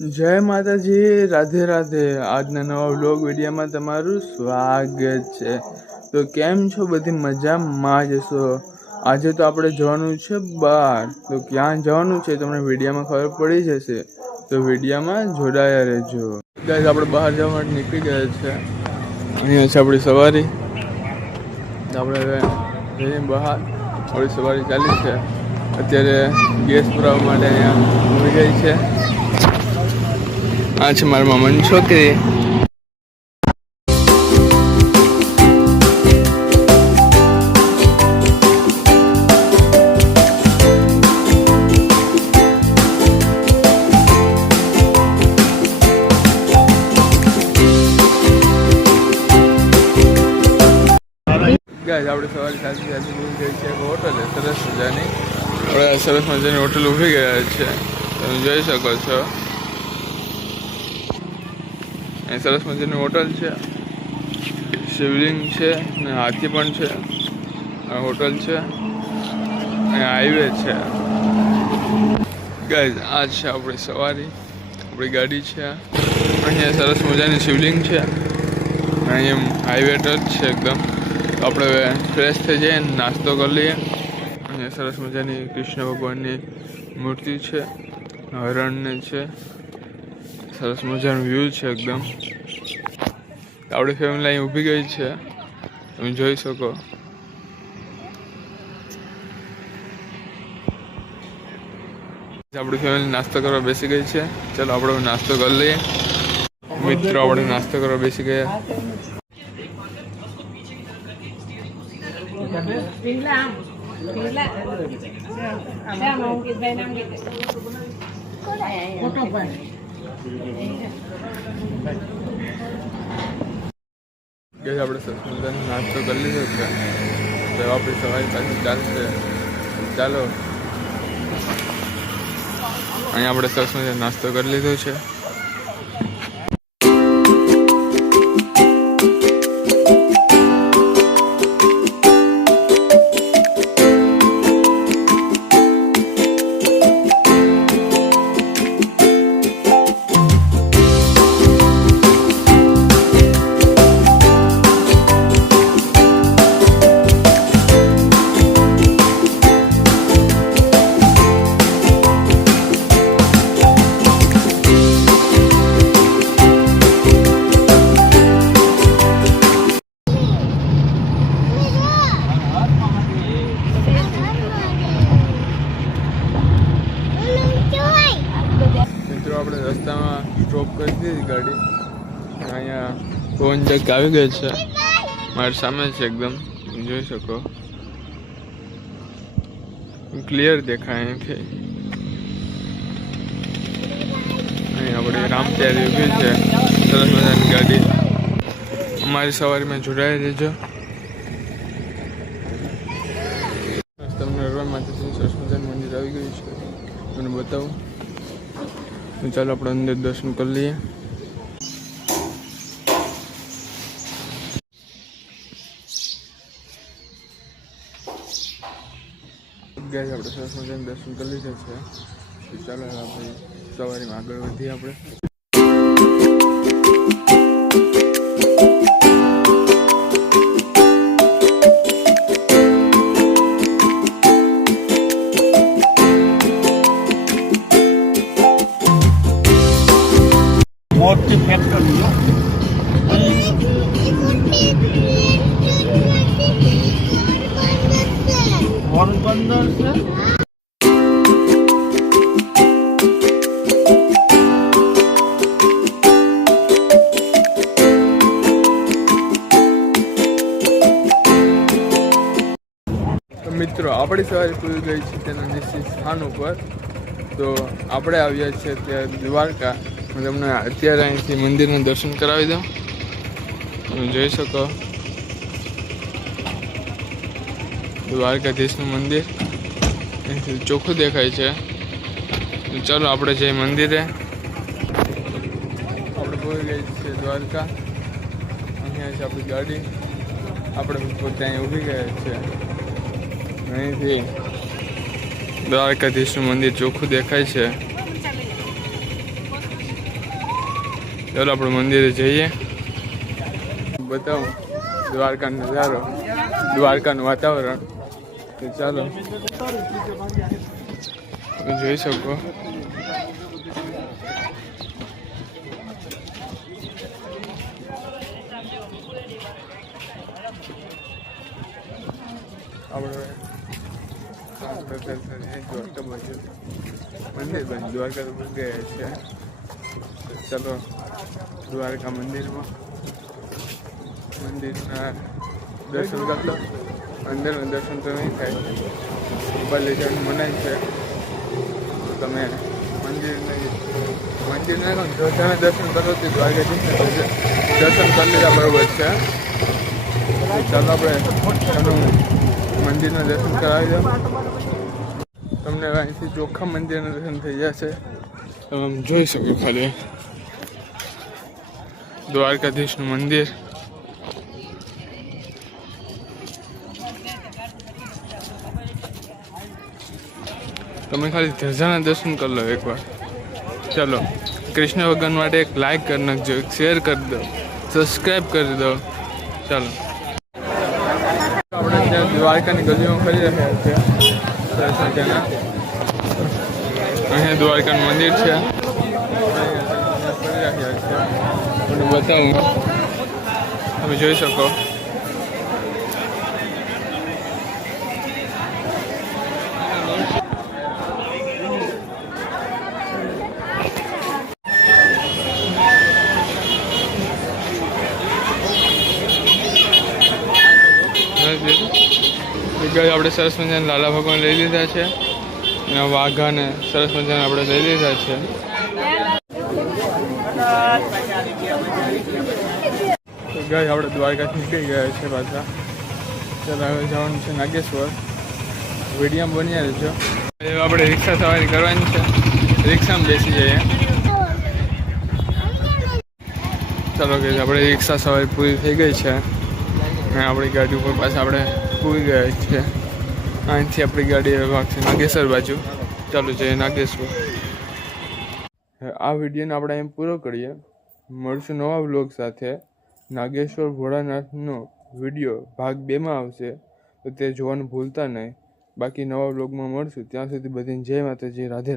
જય માતાજી, રાધે રાધે. આજના નવા વ્લોગ વિડીયોમાં તમારું સ્વાગત છે. તો કેમ છો? બધી મજામાં જ છો? આજે તો આપણે જવાનું છે બહાર. તો ક્યાં જવાનું છે તમને વિડીયોમાં ખબર પડી જશે. તો વિડીયોમાં જોડાયા રહેજો. ગાઈસ, આપણે બહાર જવા માટે નીકળી ગયા છે. અહીંયા છે આપણી સવારી. આપણે હવે જઈએ બહાર. આપણી સવારી ચાલી છે. અત્યારે ગેસ પુરાવા માટે અહીંયા ઉભી ગઈ છે. આ છે મારા મામાની છોકરી. ગાઈસ, આપણે સવારે સાંજે ઉભી ગઈ છે હોટલે, સરસ મજાની. આપણે સરસ મજાની હોટલ ઊભી ગયા છે. તમે જોઈ શકો છો. અહીં સરસ મજાની હોટલ છે, શિવલિંગ છે ને હાથી પણ છે. હોટલ છે અને હાઈવે છે. ગાઈસ, આ છે આપણી સવારી, આપણી ગાડી છે. અહીંયા સરસ મજાની શિવલિંગ છે. અહીંયા હાઈવે ટચ છે એકદમ. આપણે હવે ફ્રેશ થઈ જઈએ, નાસ્તો કરી લઈએ. અહીંયા સરસ મજાની કૃષ્ણ ભગવાનની મૂર્તિ છે, હરણને છે. સરસ મજાનું વ્યૂ છે એકદમ. આપણી ફેમિલી અહીં ઊભી ગઈ છે, તમે જોઈ શકો. આપણી ફેમિલી નાસ્તો કરવા બેસી ગઈ છે. ચાલો આપણે નાસ્તો કરી લઈએ. મિત્રો, આપણે નાસ્તો કરવા બેસી ગયા. આપણે સરસ મજાનો નાસ્તો કરી લીધો છે. તો આપણી સવારી પાછી ચાલશે. ચાલો, અહીંયા આપણે સરસ મજાનો નાસ્તો કરી લીધો છે. આપણે રસ્તામાં સ્ટોપ કરી દીધી ગાડી. અહીંયા પવન ચક આવી ગઈ છે. મારી સામે છે એકદમ, જોઈ શકો. ક્લિયર દેખાય અહીંથી. અહીં આપણે રામપ્યારી ઊભી છે, સરસ મજાની ગાડી. અમારી સવારીમાં જોડાઈ દેજો. તમને હરવા માતાજીનું સરસ મજાનું મંદિર આવી ગયું છે, મને બતાવું. ચાલો આપણે અંદર દર્શન કરી લઈએ. ગાઈસ, આપણે સરસ મજાનું દર્શન કરી લીધા છે. ચાલો આપણે સવારીમાં આગળ વધીએ. આપણે મોટી ફેક્ટરી પોરબંદર છે. મિત્રો, આપણી સવારી પૂરી ગઈ છે તેના નિશ્ચિત સ્થાન ઉપર. તો આપણે આવ્યા છીએ ત્યાં દ્વારકા. હું તમને અત્યારે અહીંથી મંદિરનું દર્શન કરાવી દઉં. તમે જોઈ શકો, દ્વારકાધીશનું મંદિર અહીંથી ચોખ્ખું દેખાય છે. ચાલો આપણે જઈએ મંદિરે. આપણે પહોંચી ગઈ છે દ્વારકા. અહીંયા છે આપણી ગાડી. આપણે પોતે અહીં ઊભી ગયા છે. અહીંથી દ્વારકાધીશનું મંદિર ચોખ્ખું દેખાય છે. ચાલો આપણે મંદિરે જઈએ, બતાવું દ્વારકા નજારો, દ્વારકાનું વાતાવરણ. તો ચાલો તમે જોઈ શકો. આપણે દ્વારકા બાજુ મંદિર બાજુ દ્વારકા તો ગયા છે. ચાલો દ્વારકા મંદિરમાં દર્શન કરતો. અંદરનું દર્શન તો નહીં થાય, ઉપર લઈ જવાનું મનાય છે. તો તમે મંદિરના ધ્વજાના દર્શન કરો તો દ્વારકાધીશના દર્શન કરી લીધા બરોબર છે. ચાલો આપણે મંદિરના દર્શન કરાવી દો. તમને અહીંથી ચોખ્ખા મંદિરના દર્શન થઈ જશે. તમે જોઈ શકો ખાલી દ્વારકાધીશનું મંદિર. તમે ખાલી ધજાના દર્શન કરી લો એકવાર. ચાલો કૃષ્ણ ભગવાન માટે એક લાઈક કરી નાખજો, એક શેર કરી દો, સબસ્ક્રાઈબ કરી દો. ચાલો આપણે ત્યાં દ્વારકાની ગલીઓમાં ફરી રહ્યા છીએ. સરસ મજાના અહીંયા દ્વારકાનું મંદિર છે. ફરી રહ્યા છે, બતાવું તમે જોઈ શકો. આપણે સરસ મજાના લાલા ભગવાન લઈ લીધા છે અને વાઘાને સરસ મજાના આપણે લઈ લીધા છે. ગાય આપણે દ્વારકાથી નીકળી ગયા છે પાછા. ચાલો હવે જવાનું છે નાગેશ્વર. વિડીયોમાં બન્યા રહેજો. આપણે રિક્ષા સવારી કરવાની છે, રિક્ષામાં બેસી જઈએ. ચાલો કે આપણે રિક્ષા સવારી પૂરી થઈ ગઈ છે અને આપણી ગાડી ઉપર પાછા આપણે પૂરી ગયા છે. અહીંથી આપણી ગાડી હવે ભાગશે નાગેશ્વર બાજુ. ચાલો જઈએ નાગેશ્વર. આ વિડીયોને આપણે અહીં પૂરો કરીએ. મળશું નવા વ્લોગ સાથે. નાગેશ્વર ભોળાનાથનો વિડીયો ભાગ 2માં આવશે, તો તે જોવાનું ભૂલતા નહીં. બાકી નવા વ્લોગમાં મળશું. ત્યાં સુધી બધાને જય માતાજી, રાધે.